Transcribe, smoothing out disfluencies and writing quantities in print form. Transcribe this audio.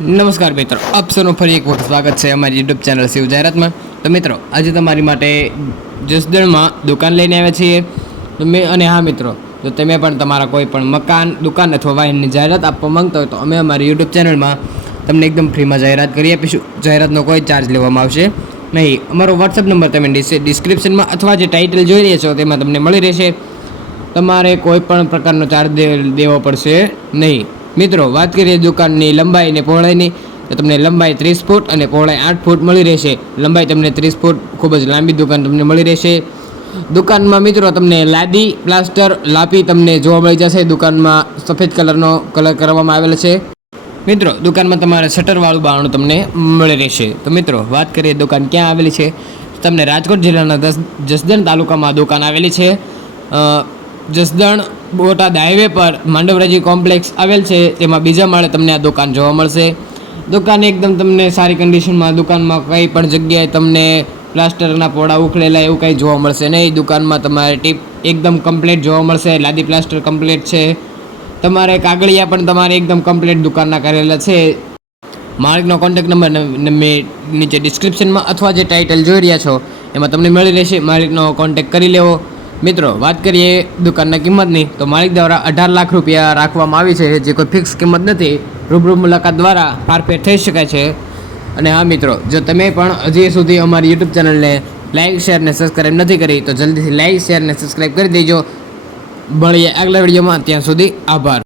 નમસ્કાર મિત્રો, આપ સૌનું ફરી એક વખત સ્વાગત છે અમારી યુટ્યુબ ચેનલ શિવ જાહેરાતમાં. તો મિત્રો, આજે તમારી માટે જસદણમાં દુકાન લઈને આવ્યા છીએ. તો અને હા મિત્રો, જો તમે પણ તમારા કોઈ પણ મકાન, દુકાન અથવા વાહનની જાહેરાત આપવા માંગતા હોય તો અમે અમારી યુટ્યુબ ચેનલમાં તમને એકદમ ફ્રીમાં જાહેરાત કરી આપીશું. જાહેરાતનો કોઈ ચાર્જ લેવામાં આવશે નહીં. અમારો વોટ્સઅપ નંબર તમે ડિસ્ક્રિપ્શનમાં અથવા જે ટાઇટલ જોઈ રહ્યા છો તેમાં તમને મળી રહેશે. તમારે કોઈ પણ પ્રકારનો ચાર્જ દેવો પડશે નહીં. મિત્રો, વાત કરીએ દુકાનની લંબાઈ અને પહોળાઈની, તો તમને લંબાઈ 30 ફૂટ અને પહોળાઈ 8 ફૂટ મળી રહેશે. લંબાઈ તમને 30 ફૂટ, ખૂબ જ લાંબી દુકાન તમને મળી રહેશે. દુકાનમાં મિત્રો તમને લાદી, પ્લાસ્ટર, લાપી તમને જોવા મળી જશે. દુકાનમાં સફેદ કલરનો કલર કરવામાં આવેલ છે. મિત્રો, દુકાનમાં તમારે શટરવાળું બારણું તમને મળી રહેશે. તો મિત્રો, વાત કરીએ દુકાન ક્યાં આવેલી છે. તમને રાજકોટ જિલ્લાના જસદણ તાલુકામાં દુકાન આવેલી છે. જસદણ બોટાદ હાઈવે પર માંડવરાજી કોમ્પ્લેક્સ આવેલ છે. તેમાં બીજા માળે તમને આ દુકાન જોવા મળશે. દુકાન એકદમ તમને સારી કન્ડિશનમાં, દુકાનમાં કંઈ પણ જગ્યાએ તમને પ્લાસ્ટરના પોડા ઉખળેલા એવું કંઈ જોવા મળશે નહીં. દુકાનમાં તમારે ટીપ એકદમ કમ્પ્લીટ જોવા મળશે. લાદી પ્લાસ્ટર કમ્પ્લીટ છે. તમારે કાગળિયા પણ તમારે એકદમ કમ્પ્લીટ દુકાનના કરેલા છે. માલિકનો કોન્ટેક્ટ નંબર મેં નીચે ડિસ્ક્રિપ્શનમાં અથવા જે ટાઇટલ જોઈ રહ્યા છો એમાં તમને મળી રહેશે. માલિકનો કોન્ટેક્ટ કરી લેવો. મિત્રો, વાત કરીએ દુકાનના કિંમતની, તો માલિક દ્વારા 18 લાખ રૂપિયા રાખવામાં આવી છે, જે કોઈ ફિક્સ કિંમત નથી. રૂબરૂ મુલાકાત દ્વારા ફારફેર થઈ શકાય છે. અને હા મિત્રો, જો તમે પણ હજી સુધી અમારી યુટ્યુબ ચેનલને લાઇક, શેર અને સબસ્ક્રાઈબ નથી કરી તો જલ્દીથી લાઇક, શેર અને સબસ્ક્રાઈબ કરી દેજો. મળીએ આગલા વિડીયોમાં. ત્યાં સુધી આભાર.